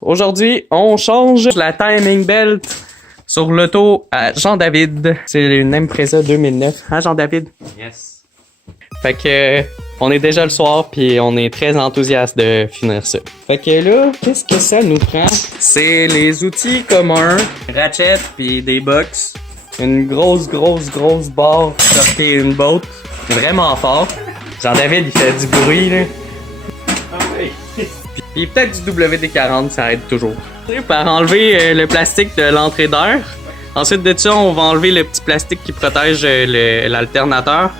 Aujourd'hui, on change la timing belt sur l'auto à Jean-David. C'est une Impreza 2009. Hein, Jean-David? Yes. Fait que, on est déjà le soir puis on est très enthousiaste de finir ça. Fait que là, qu'est-ce que ça nous prend? C'est les outils communs, ratchet puis des box. Une grosse barre pour sortir une botte. Vraiment fort. Jean-David, il fait du bruit, là. Puis peut-être du WD-40, ça aide toujours. Par enlever le plastique de l'entrée d'air. Ensuite de ça, on va enlever le petit plastique qui protège l'alternateur.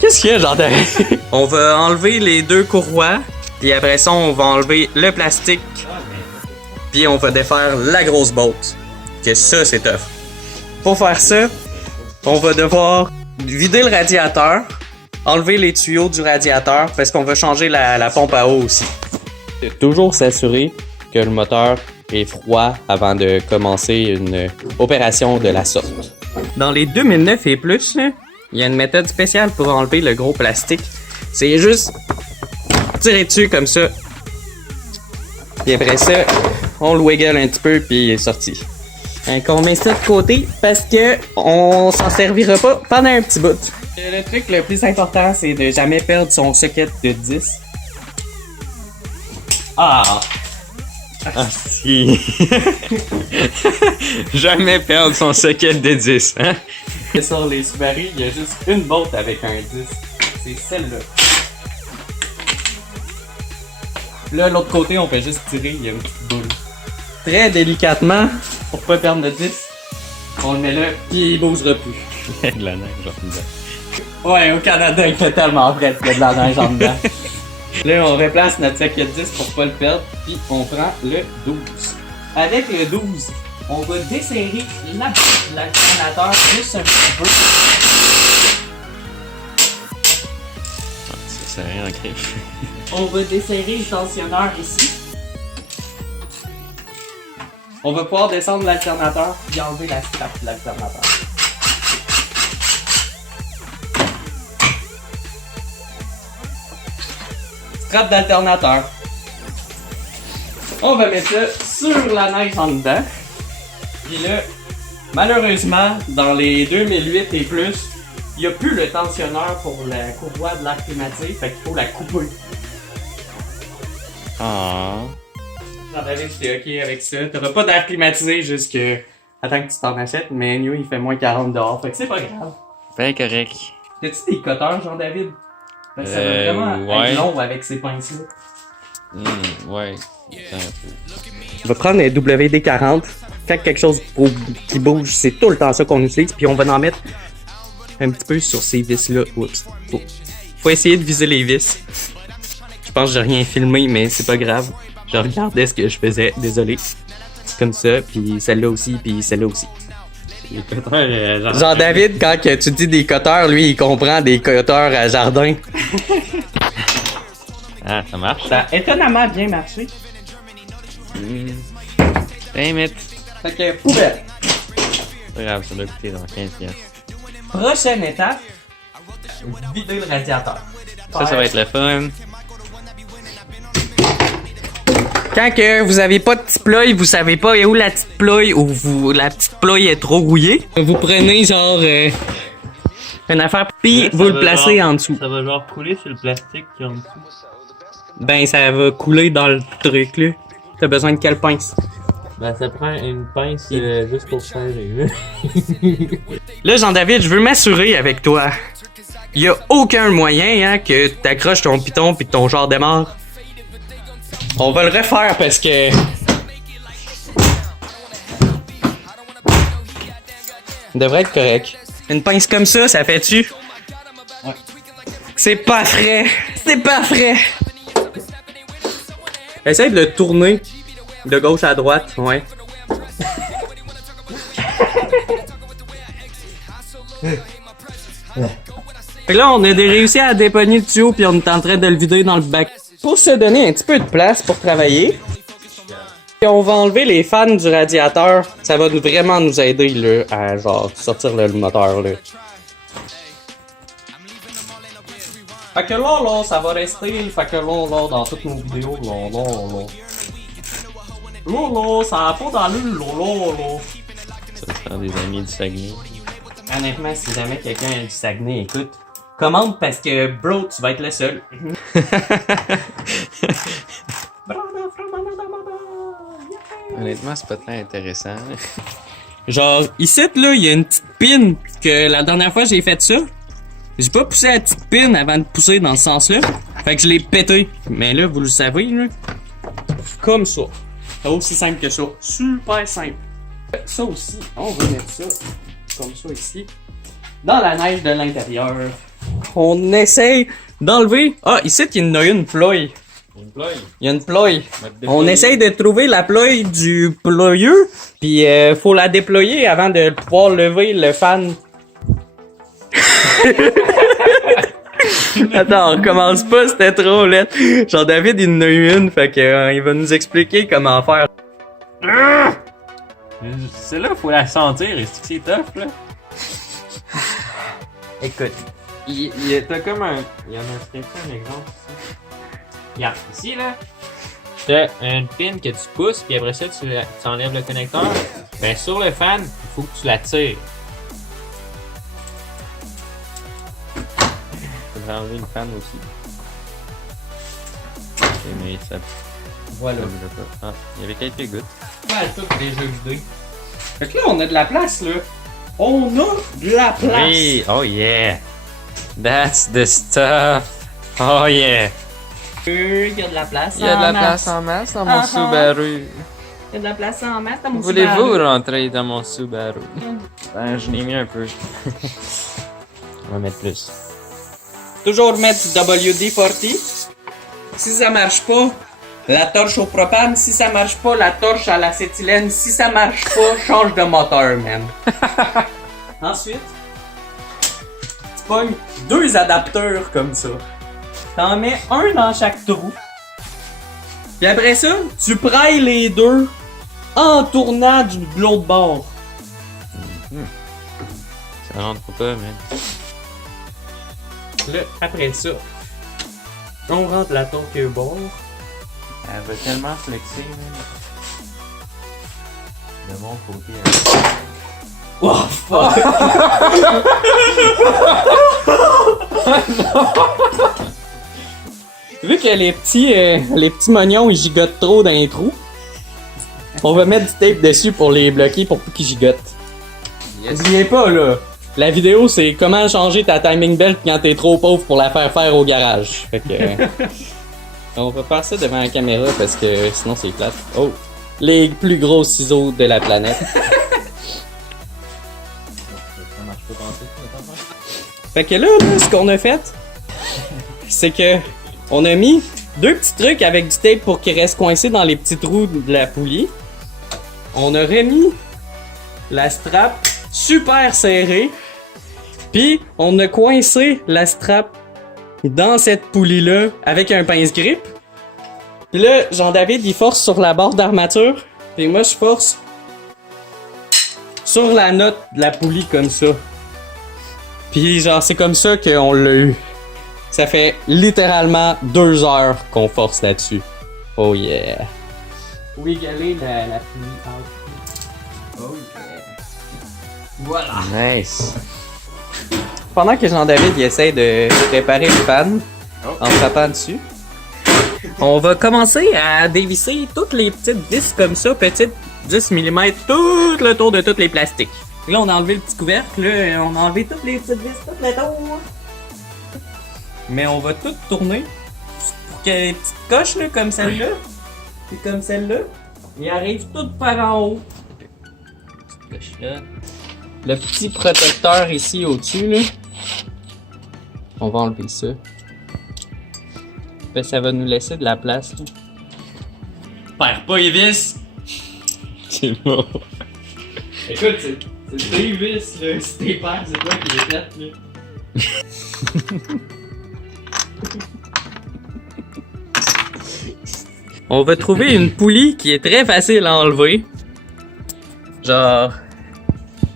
Qu'est-ce qu'il y a, Jean-David? On va enlever les deux courroies. Puis après ça, on va enlever le plastique. Puis on va défaire la grosse botte. Que ça, c'est tough. Pour faire ça, on va devoir vider le radiateur. Enlever les tuyaux du radiateur parce qu'on va changer la pompe à eau aussi. Toujours s'assurer que le moteur est froid avant de commencer une opération de la sorte. Dans les 2009 et plus, là, il y a une méthode spéciale pour enlever le gros plastique. C'est juste tirer dessus comme ça. Et après ça, on le wiggle un petit peu puis il est sorti. Donc on met ça de côté parce que on s'en servira pas pendant un petit bout. Le truc le plus important, c'est de jamais perdre son socket de 10. Ah si. Jamais perdre son socket de 10, hein? Sur les Subaru, il y a juste une botte avec un 10. C'est celle-là. Là, l'autre côté, on fait juste tirer, il y a une petite boule. Très délicatement, pour pas perdre de 10, on le met là, puis il bougera plus. Il y a de la neige en dedans. Ouais, au Canada, il fait tellement frais qu'il y a de la neige en dedans. Là, on replace notre socket 10 pour pas le perdre, puis on prend le 12. Avec le 12, on va desserrer l'alternateur juste un petit peu. Ça rien en griffe. On va desserrer le tensionneur ici. On va pouvoir descendre l'alternateur puis enlever la strap de l'alternateur. Strap d'alternateur. On va mettre ça sur la neige en dedans. Puis là, malheureusement, dans les 2008 et plus, il n'y a plus le tensionneur pour la courroie de l'air climatisé, fait qu'il faut la couper. Ah. Jean-David, t'es ok avec ça. T'auras pas d'air climatisé jusqu'à attends que tu t'en achètes, mais anyway, il fait moins 40 dehors, fait que c'est pas grave. Ben correct. T'as-tu des cutters, Jean-David? Parce que ça va vraiment être long avec ces pinces-là. Ouais. On va prendre les WD-40. Quand quelque chose qui bouge, c'est tout le temps ça qu'on utilise, puis on va en mettre un petit peu sur ces vis-là. Oups. Oh. Faut essayer de viser les vis. Je pense que j'ai rien filmé, mais c'est pas grave. Je regardais ce que je faisais, désolé. Comme ça, puis celle-là aussi, puis celle-là aussi. Les cutters, Jean-David, quand que tu dis des cutters, lui, il comprend des cutters à jardin. Ah, ça marche. Ça a étonnamment bien marché. Damn it. Fait que, poubelle. Pas grave, ça doit coûter dans 15 piastres. Prochaine étape, vider le radiateur. Ça va être le fun. Quand que vous avez pas de petit ploy, vous savez pas où la petite ploy ou la petite ploy est trop rouillée, vous prenez genre une affaire puis vous le placez en dessous. Ça va genre couler sur le plastique qui est en dessous. Ben ça va couler dans le truc là. T'as besoin de quelle pince? Ben ça prend une pince juste pour serrer. Là Jean-David, je veux m'assurer avec toi. Y a aucun moyen hein, que t'accroches ton piton puis que ton genre démarre. On va le refaire parce que... Il devrait être correct. Une pince comme ça fait-tu? Ouais. C'est pas frais! C'est pas frais! Essaye de le tourner de gauche à droite, ouais. Fait que là, on a réussi à dépogner le tuyau puis on est en train de le vider dans le bac. Pour se donner un petit peu de place pour travailler, on va enlever les fans du radiateur. Ça va vraiment nous aider là, à genre sortir le moteur. Là. Fait que là, ça va rester. Fait que là, dans toutes nos vidéos, là. Lolo, ça va pas dans le lolo. Ça va faire des amis du Saguenay. Honnêtement, si jamais quelqu'un est du Saguenay, écoute, commande parce que, bro, tu vas être le seul. Honnêtement, c'est pas très intéressant. Genre, ici, là, il y a une petite pine que la dernière fois j'ai fait ça. J'ai pas poussé la petite pine avant de pousser dans ce sens-là. Fait que je l'ai pété. Mais là, vous le savez, là. Comme ça. C'est aussi simple que ça. Super simple. Ça aussi, on va mettre ça comme ça ici. Dans la neige de l'intérieur. On essaye d'enlever. Ah, ici, il y en a une ploie. Une ploie. Il y a une ploie. On déployer. essaye de trouver la ploie du ployeux. Puis faut la déployer avant de pouvoir lever le fan. Attends, on commence pas, c'était trop laid. Genre David, il en a eu une, fait que il va nous expliquer comment faire. C'est là, faut la sentir. Est-ce que c'est tough, là? Écoute. T'as comme un. Il y en a un exemple ici. Regarde, ici, là. T'as une pin que tu pousses, puis après ça, tu enlèves le connecteur. Ben, sur le fan, il faut que tu la tires. Faudrait enlever une fan aussi. Ok, mais ça. Voilà. ça bouge pas. Ah, il y avait quelques gouttes. Ouais, tout déjà vidé. Fait que là, on a de la place, là. On a de la place. Oui, oh yeah! That's the stuff! Oh yeah! Il y a de la place. Il y a de la place en masse dans mon Subaru. Il y a de la place en masse dans mon Voulez-vous rentrer dans mon Subaru? Ben, je l'ai mis un peu. On va mettre plus. Toujours mettre du WD-40. Si ça marche pas, la torche au propane. Si ça marche pas, la torche à l'acétylène. Si ça marche pas, change de moteur, man. Ensuite, tu pognes 2 adapteurs comme ça. T'en mets un dans chaque trou. Puis après ça, tu prailles les deux en tournant de l'autre bord. Ça rentre pas, man. Là, après ça, on rentre la torque au bord. Elle va tellement flexer, man. De mon côté. Oh fuck! Vu que les petits mognons ils gigotent trop dans les trous, on va mettre du tape dessus pour les bloquer pour pas qu'ils gigotent. N'oubliez pas là, la vidéo c'est comment changer ta timing belt quand t'es trop pauvre pour la faire au garage. Fait que on va faire ça devant la caméra parce que sinon c'est plate. Oh, les plus gros ciseaux de la planète. Ça marche pas tant Fait que là, ce qu'on a fait, c'est que on a mis 2 petits trucs avec du tape pour qu'ils restent coincés dans les petits trous de la poulie. On a remis la strap super serrée. Puis on a coincé la strap dans cette poulie-là avec un pince-grip. Puis là, Jean-David, il force sur la barre d'armature. Puis moi, je force sur la note de la poulie comme ça. Puis genre, c'est comme ça qu'on l'a eu. Ça fait littéralement 2 heures qu'on force là-dessus. Oh yeah. Où égaler la poulie out. Oh yeah. Voilà. Nice! Pendant que Jean-David il essaie de réparer le fan en frappant dessus, on va commencer à dévisser toutes les petites vis comme ça, petites 10 mm, tout le tour de tous les plastiques. Là, on a enlevé le petit couvercle, là, on a enlevé toutes les petites vis, tout le tour. Mais on va tout tourner pour que les petites coches là, comme celle-là, et comme celle-là, ils arrivent toutes par en haut. Coche-là. Le petit protecteur ici au-dessus, là, on va enlever ça. Ben, ça va nous laisser de la place. Là. Perds pas les vis! C'est bon. Écoute, c'est des vis, là. Si t'es perds, c'est toi qui les pètes, là. On va trouver une poulie qui est très facile à enlever. Genre,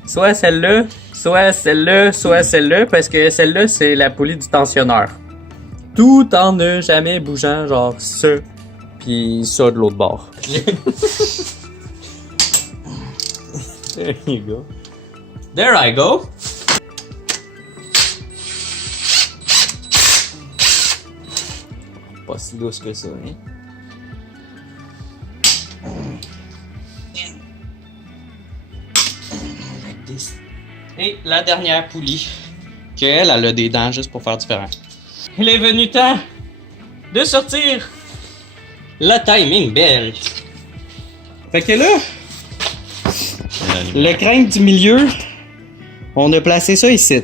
soit celle-là, soit celle-là, soit celle-là, parce que celle-là, c'est la poulie du tensionneur. Tout en ne jamais bougeant, genre ça, puis ça de l'autre bord. There you go. There I go. Pas si douce que ça, hein? Et la dernière poulie, qu'elle a des dents juste pour faire différent. Il est venu temps de sortir la timing belt. Fait que là, le crâne du milieu, on a placé ça ici.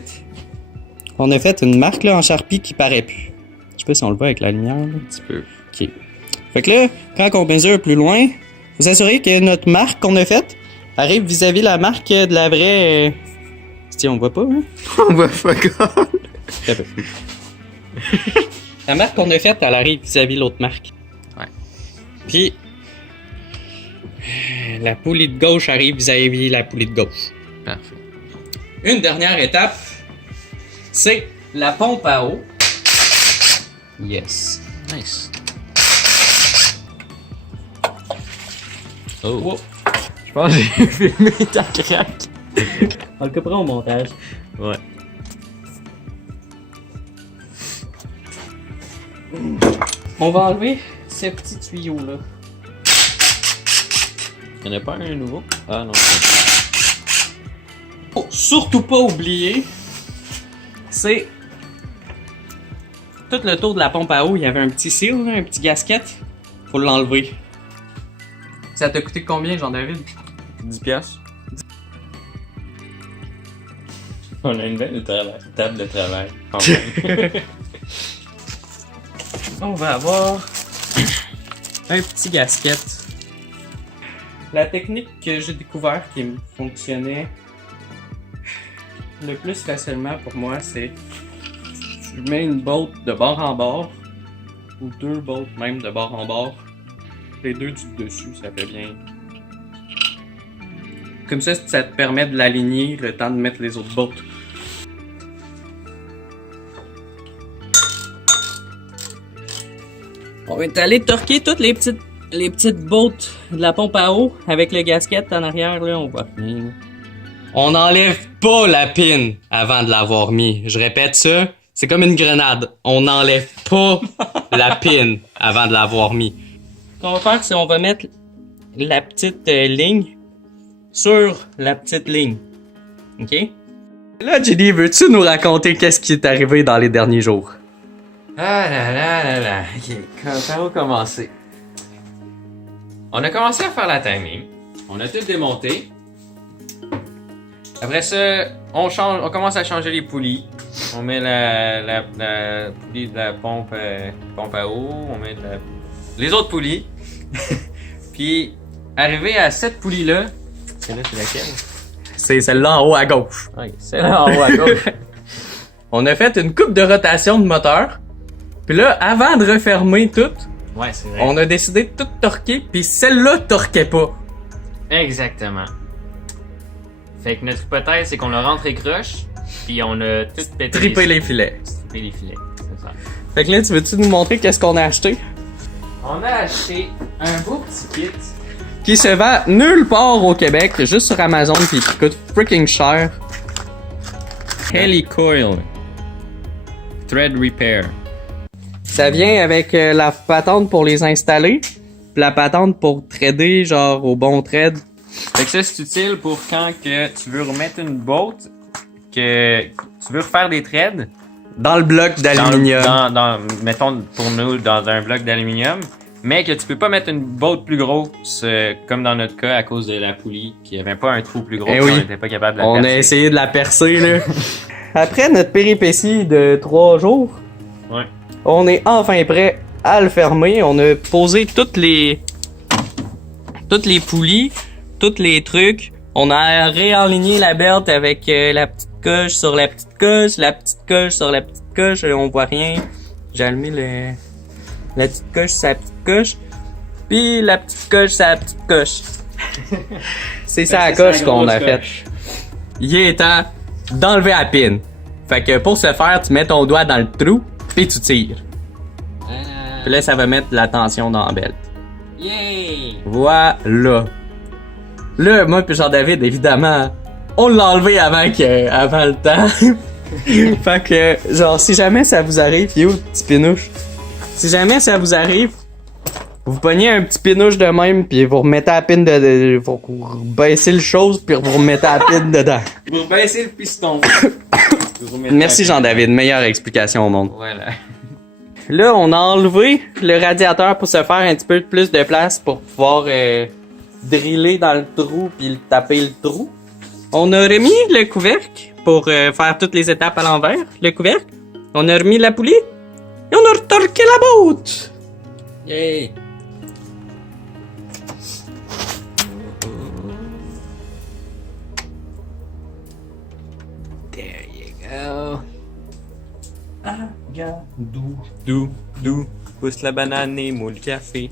On a fait une marque là en Sharpie qui paraît plus. Je sais pas si on le voit avec la lumière. Là. Un petit peu. Ok. Fait que là, quand on mesure plus loin, faut s'assurer que notre marque qu'on a faite arrive vis-à-vis la marque de la vraie. Si on voit pas, hein? On va fuck off. La marque qu'on a faite, elle arrive vis-à-vis l'autre marque. Ouais. Puis la poulie de gauche arrive vis-à-vis la poulie de gauche. Parfait. Une dernière étape, c'est la pompe à eau. Yes. Nice. Oh. Wow. Je pense que j'ai filmé ta craque. On le coupera au montage. Ouais. On va enlever ce petit tuyau là. Y'en a pas un nouveau? Ah non. Faut surtout pas oublier, c'est tout le tour de la pompe à eau, il y avait un petit seal, là, un petit gasket. Faut l'enlever. Ça t'a coûté combien, Jean-David? 10 piastres. On a une belle table de travail. Quand même. On va avoir un petit gasket. La technique que j'ai découvert qui fonctionnait le plus facilement pour moi, c'est je mets une bolt de bord en bord ou deux bolts même de bord en bord. Les deux du dessus, ça fait bien. Comme ça te permet de l'aligner le temps de mettre les autres bolts. On va aller torquer toutes les petites bolts de la pompe à eau avec le gasket en arrière, là, on voit rien. On n'enlève pas la pin avant de l'avoir mis. Je répète ça, c'est comme une grenade. On n'enlève pas la pin avant de l'avoir mis. Ce qu'on va faire, c'est on va mettre la petite ligne sur la petite ligne. OK? Là, Jenny, veux-tu nous raconter qu'est-ce qui est arrivé dans les derniers jours? Ah là là là là. Ok, par où commencer? On a commencé à faire la timing. On a tout démonté. Après ça, on commence à changer les poulies. On met la poulie de la pompe à eau. On met les autres poulies. Puis, arrivé à cette poulie-là, celle-là, c'est laquelle? C'est celle-là en haut à gauche. Oui, celle-là en haut à gauche. On a fait une coupe de rotation de moteur. Puis là, avant de refermer tout, Ouais, c'est vrai. on a décidé de tout torquer, puis celle-là torquait pas. Exactement. Fait que notre hypothèse, c'est qu'on a rentré croche, puis on a tout pété. Triper les filets. Triper les filets, c'est ça. Fait que là, tu veux-tu nous montrer qu'est-ce qu'on a acheté? On a acheté un beau petit kit. Qui se vend nulle part au Québec, juste sur Amazon, puis qui coûte freaking cher. Helicoil. Thread Repair. Ça vient avec la patente pour les installer, puis la patente pour trader, genre au bon trade. Fait que ça, c'est utile pour quand que tu veux remettre une bolt, que tu veux refaire des threads. Dans le bloc d'aluminium. Mettons pour nous, dans un bloc d'aluminium, mais que tu peux pas mettre une bolt plus grosse, comme dans notre cas, à cause de la poulie, qui avait pas un trou plus gros, Eh on oui. n'était pas capable de la On a percer. essayé de la percer, là. Après notre péripétie de 3 jours, Ouais. on est enfin prêt à le fermer. On a posé toutes les poulies, tous les trucs. On a réaligné la belt avec la petite coche sur la petite coche, la petite coche sur la petite coche. On voit rien. J'ai allumé la petite coche sur la petite coche. Puis la petite coche sur la petite coche. C'est ça la coche qu'on a faite. Il est temps d'enlever la pin. Fait que pour ce faire, tu mets ton doigt dans le trou, puis tu tires. Puis là, ça va mettre la tension dans la belt. Yay! Voilà. Là, moi puis Jean-David, évidemment, on l'a enlevé avant le temps. Fait que, genre, si jamais ça vous arrive, yo, petit pinouche. Si jamais ça vous arrive, vous pognez un petit pinouche de même, puis vous remettez la pine vous baissez le chose, puis vous remettez la pine dedans. Vous baissez le piston. Merci Jean-David, meilleure explication au monde. Voilà. Là, on a enlevé le radiateur pour se faire un petit peu plus de place pour pouvoir driller dans le trou puis taper le trou. On a remis le couvercle pour faire toutes les étapes à l'envers. Le couvercle. On a remis la poulie. Et on a retorqué la botte. Yay! There you go. Dou. Pousse la banane et moule le café.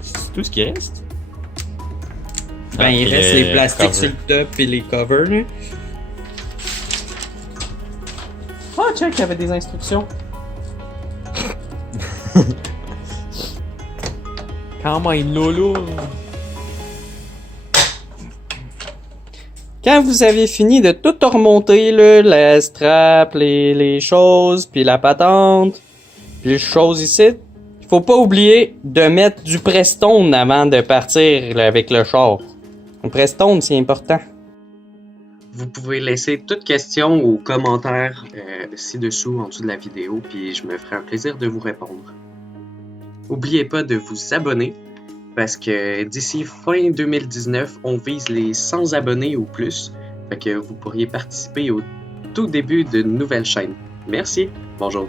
C'est tout ce qui reste? Ben, il reste les plastiques sur le top et les covers, là. Ah, check, il y avait des instructions. Quand même, Lolo! Quand vous avez fini de tout remonter, là, la strap, les choses, puis la patente, puis les choses ici, faut pas oublier de mettre du Prestone avant de partir là, avec le char. Le Prestone, c'est important. Vous pouvez laisser toute question ou commentaire ci-dessous, en dessous de la vidéo, puis je me ferai un plaisir de vous répondre. N'oubliez pas de vous abonner, parce que d'ici fin 2019, on vise les 100 abonnés ou plus, fait que vous pourriez participer au tout début d'une nouvelle chaîne. Merci, bonjour.